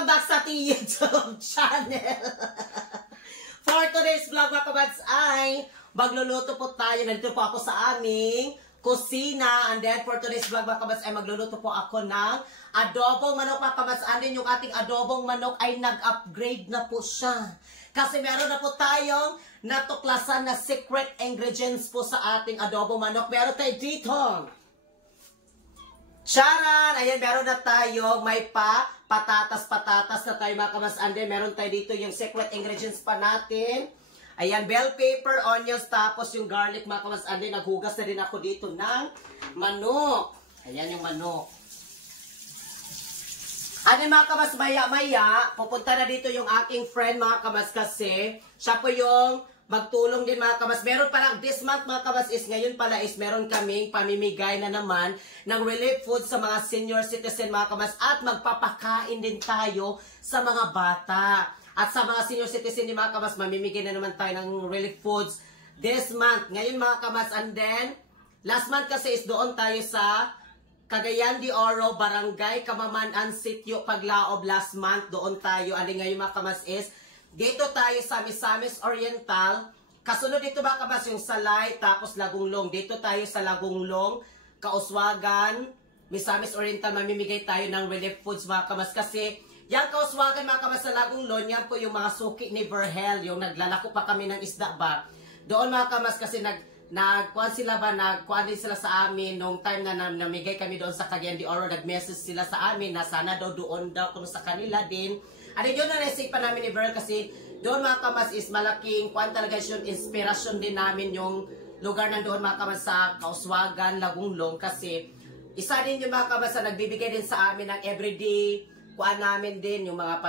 Welcome back sa ating YouTube channel. For today's vlog mga kabads ay magluluto po tayo. Nandito po ako sa aming kusina. And then for today's vlog mga kabads ay magluluto po ako ng adobong manok mga kabads. And then yung ating adobong manok ay nag-upgrade na po siya. Kasi meron na po tayong natuklasan na secret ingredients po sa ating adobong manok. Meron tayo dito. Charan! Ayan, meron na tayo. May patatas na tayo mga kamas. And then, meron tayo dito yung secret ingredients pa natin. Ayan, bell pepper, onions, tapos yung garlic mga kamas. And then, naghugas na rin ako dito ng manok. Ayan yung manok. And then, mga kamas, maya-maya, pupunta na dito yung aking friend mga kamas kasi siya po yung magtulong din mga kamas. Meron pala, this month mga kamas is, ngayon pala is meron kaming pamimigay na naman ng relief food sa mga senior citizen mga kamas. At magpapakain din tayo sa mga bata. At sa mga senior citizen ni mga kamas, mamimigay na naman tayo ng relief foods this month. Ngayon mga kamas, and then, last month kasi is doon tayo sa Cagayan de Oro, Barangay Kamamanan, Sitio Paglaob last month. Doon tayo. And then, ngayon mga kamas is, dito tayo sa Misamis Oriental. Kasunod dito ba kabas yung Salay, tapos Lagunglong. Dito tayo sa Lagunglong, Kauswagan, Misamis Oriental. Mamimigay tayo ng relief foods mga kamas. Kasi yung Kauswagan mga kamas sa Lagunglong, yan po yung mga suki ni Verhel. Yung naglalako pa kami ng isda ba. Doon mga kamas kasi nagkuhan sila ba, nagkuhan din sila sa amin nung time na namigay kami doon sa Cagayan de Oro. Nag-message sila sa amin na sana daw doon daw kung sa kanila din. At yun na naisip pa namin ni Verl kasi doon mga kamas is malaking kuwan talaga yun, inspirasyon din namin yung lugar na doon mga kamas sa Kauswagan, Lagunglong kasi isa din yung mga kamas na nagbibigay din sa amin ng everyday kuwan namin din yung mga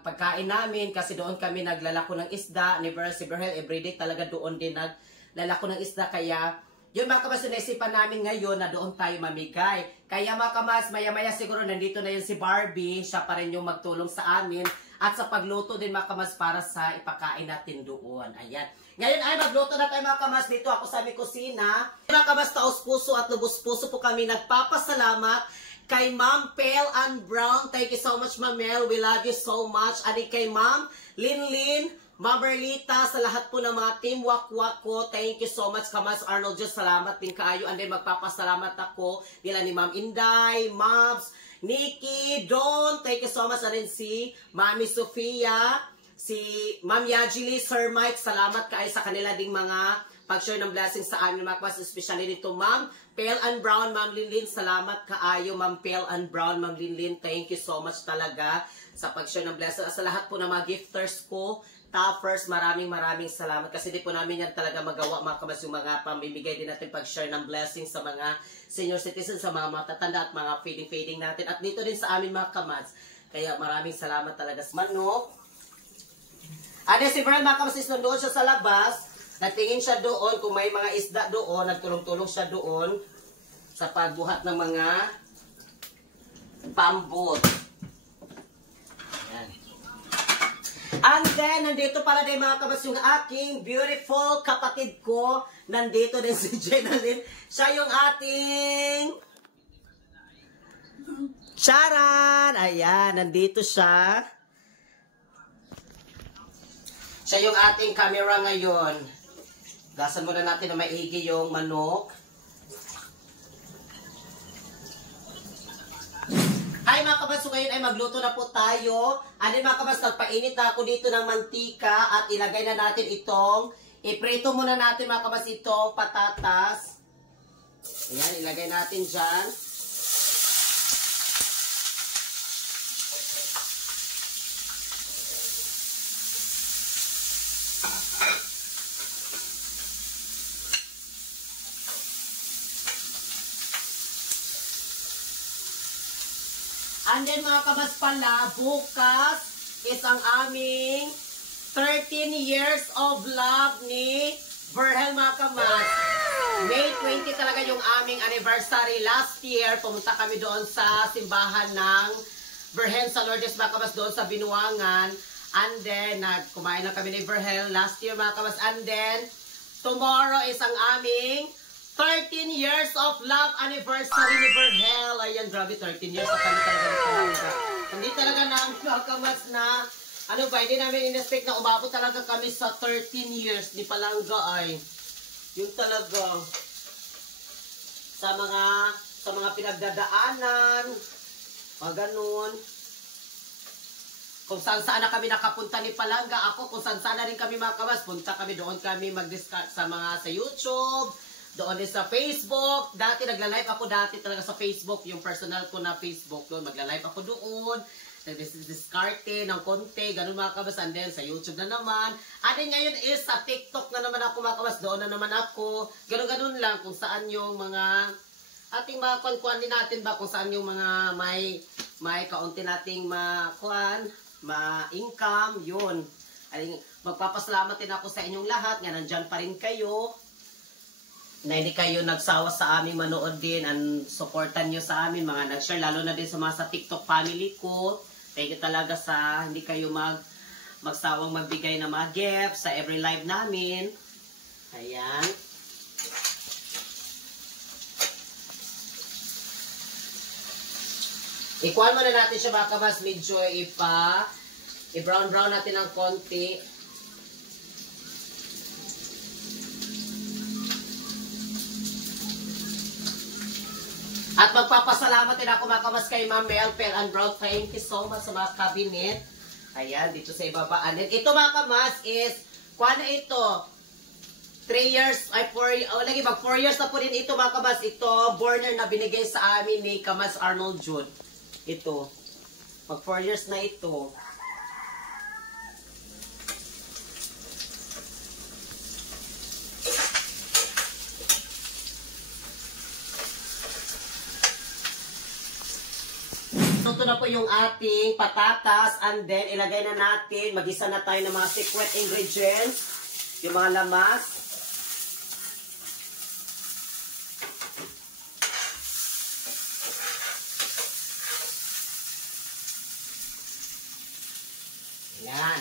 pagkain namin kasi doon kami naglalako ng isda ni Verl, si Verhel everyday talaga doon din naglalako ng isda kaya yung mga kamas, naisipan namin ngayon na doon tayo mamigay. Kaya mga kamas, maya-maya siguro nandito na yun si Barbie. Siya pa rin yung magtulong sa amin. At sa pagluto din mga kamas para sa ipakain natin doon. Ayan. Ngayon ay magluto na tayo mga kamas dito. Ako sa aming kusina. Mga kamas, taos puso at lubos puso po kami nagpapasalamat kay Ma'am Pale and Brown. Thank you so much, Ma'am Mel. We love you so much. At kay Ma'am Linlin, Ma'am Berlita, sa lahat po ng mga team wakwak ko, thank you so much, Kamas Arnold, just salamat din kaayo. And then magpapasalamat ako nila ni Ma'am Inday, Mabs, Nikki, Don, thank you so much. And then si Mami Sofia, si Ma'am Yajili, Sir Mike, salamat kaayo sa kanila ding mga pag-share ng blessings sa amin mga kamas, especially dito Ma'am Pale and Brown, Ma'am Linlin, salamat kaayo Ma'am Pale and Brown, Ma'am Linlin, thank you so much talaga sa pag-share ng blessings. Sa lahat po ng mga gifters ko, first, maraming salamat kasi di po namin yan talaga magawa mga kamas yung mga pamimigay din natin pag-share ng blessings sa mga senior citizens, sa mga matatanda at mga feeding natin at dito din sa amin mga kamas. Kaya maraming salamat talaga sa manok. Ade si Brian mga kamas is nandoon siya sa labas, natingin siya doon kung may mga isda doon, nagtulong-tulong siya doon sa pagbuhat ng mga pambot. And then, nandito pala din mga kabas yung aking beautiful kapatid ko. Nandito din si Jenalyn. Siya yung ating Charan! Ayan, nandito siya. Siya yung ating camera ngayon. Gasan muna natin na maigi yung manok. Hi mga kabas, so ngayon ay magluto na po tayo. Ano mga kabas, nagpainit na ako dito ng mantika at ilagay na natin itong, iprito muna natin mga kabas itong patatas. Ayan, ilagay natin dyan. And then mga kabas pala, bukas is ang aming 13 years of love ni Verhel mga kabas. May 20 talaga yung aming anniversary. Last year, pumunta kami doon sa simbahan ng Verhel sa Lourdes mga kabas doon sa Binuangan. And then, kumain na kami ni Verhel last year mga kabas. And then, tomorrow is ang aming 13 years of love anniversary ni Verhel. Ayan, grabe, 13 years na kami talaga. Hindi talaga kamas na, ano ba, hindi namin in-expect na umabot talaga kami sa 13 years ni Palangga ay. Yung talaga, sa mga pinagdadaanan, ganun. Kung saan na kami nakapunta ni Palangga, ako kung saan na rin kami mga kamas, punta kami doon kami mag-discuss sa YouTube, doon din sa Facebook. Dati nagla-live ako talaga sa Facebook, yung personal ko na Facebook doon, magla-live ako doon. Nag-discarte ng konti, ganun mga kabas, and then sa YouTube na naman. And then ngayon is sa TikTok na naman ako mga kabas, doon na naman ako. Ganun-ganun lang kung saan yung mga ating mga kuan din natin ba, kung saan yung mga may kaunti nating ma-income, yun. Ay, magpapasalamat din ako sa inyong lahat, nga nandyan pa rin kayo, na hindi kayo nagsawa sa amin manood din, and supportan nyo sa amin, mga nag-share, lalo na din sa mga sa TikTok family ko. Thank you talaga sa hindi kayo magsawang magbigay ng mga gifts sa every live namin. Ayan. Ikuhan muna natin siya baka mas medyo i-brown natin ng konti. At magpapasalamat din ako mga kamas kay Ma'am Melpel and Brown. Thank you so much sa mga cabinet. Ayan, dito sa ibabaan. Ito mga kamas is, kuha na ito. 3 years, ay 4, lagi mag 4 years na po din ito mga kamas. Ito, burner na binigay sa amin ni Kamas Arnold Jude. Ito. Mag 4 years na ito. Ito na po yung ating patatas, and then ilagay na natin, mag-isa na tayo ng mga secret ingredients, yung mga lamas. Ayan.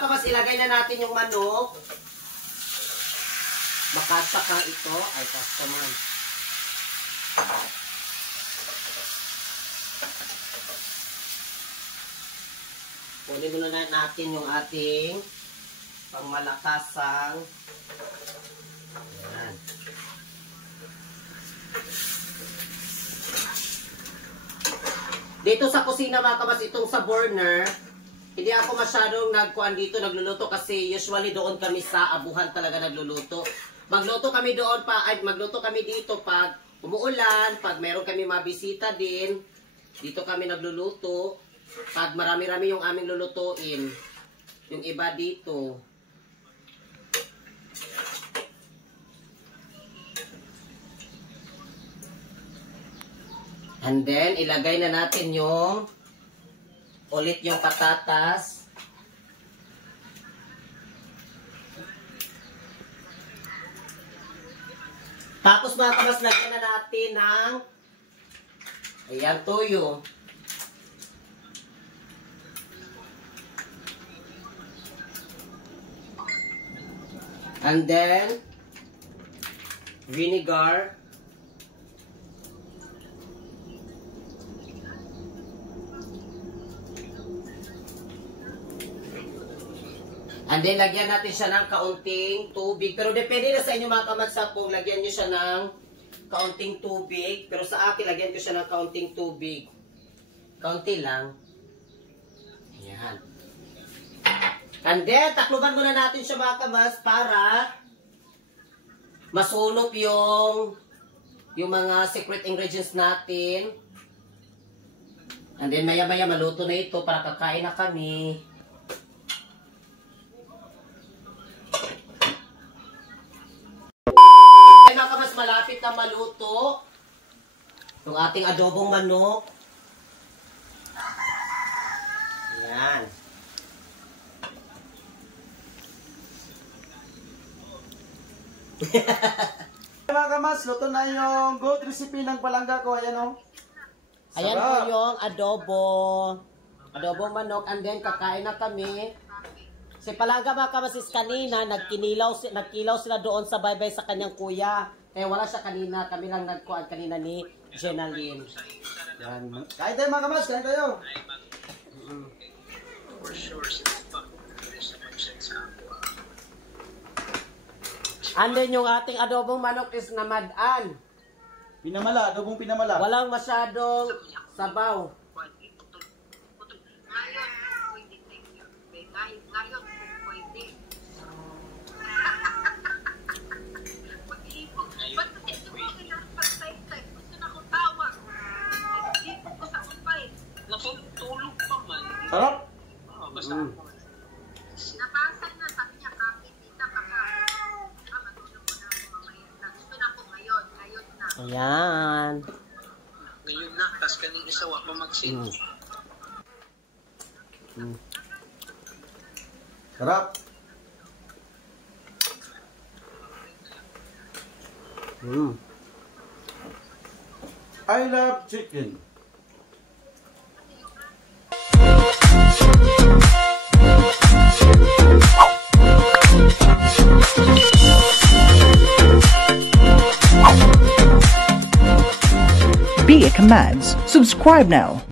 Tapos ilagay na natin yung manok. Makasaka ito. Ay, customer. Kunin muna natin yung ating pangmalakasang. Ayan. Dito sa kusina mga kabas, itong sa burner, hindi ako masyadong nagkuhan dito, nagluluto kasi usually doon kami sa abuhan talaga nagluluto. Magluto kami doon magluto kami dito pag umuulan, pag meron kami mabisita din, dito kami nagluluto. Pag marami-rami yung aming lulutuin, yung iba dito. And then, ilagay na natin yung ulit yung patatas. Tapos mga kabas, lagyan na natin ng ayan, toyo. And then, vinegar. And then, lagyan natin siya ng kaunting tubig. Pero depende na sa inyo mga kamatsa kung lagyan nyo siya ng kaunting tubig. Pero sa akin, lagyan ko siya ng kaunting tubig. Kaunti lang. Ayan. And then, takluban muna natin siya mga kamas para masunop yung mga secret ingredients natin. And then, maya-maya maluto na ito para kakain na kami. Malapit na maluto yung ating adobong manok. Ayan. Mga kamas, luto na yung good recipe ng palangga ko. Ayan o. Ayan po yung adobo. Adobong manok, and then kakain na kami. Si Palangga mga kamasis kanina, nagkilaw sila doon sa baybay sa kanyang kuya. Kaya wala siya kanina, kami lang nagkuhan kanina ni Jenaline. Yan. Kain tayo mga kamas, kain tayo. For sure, And then yung ating adobong manok is namadaan. Pinamala, adobong pinamala. Walang masyadong sabaw. Ngayon, pwede. Mag-iipog. Ba't kasi ito mo kailangan pag-type-type? Gusto na akong tawa. Nag-iipog ko sa umpay. Nakatulog pa man. Sarap. Basta Nabasa na, sabi niya, kapit, tita, baka matulog ko na ako mamaya. Gusto na ako ngayon. Ngayon na. Ayan. ngayon na, tas kaning isa wa pa mag-send. Sarap. I love chicken. Be a Commands. Subscribe now.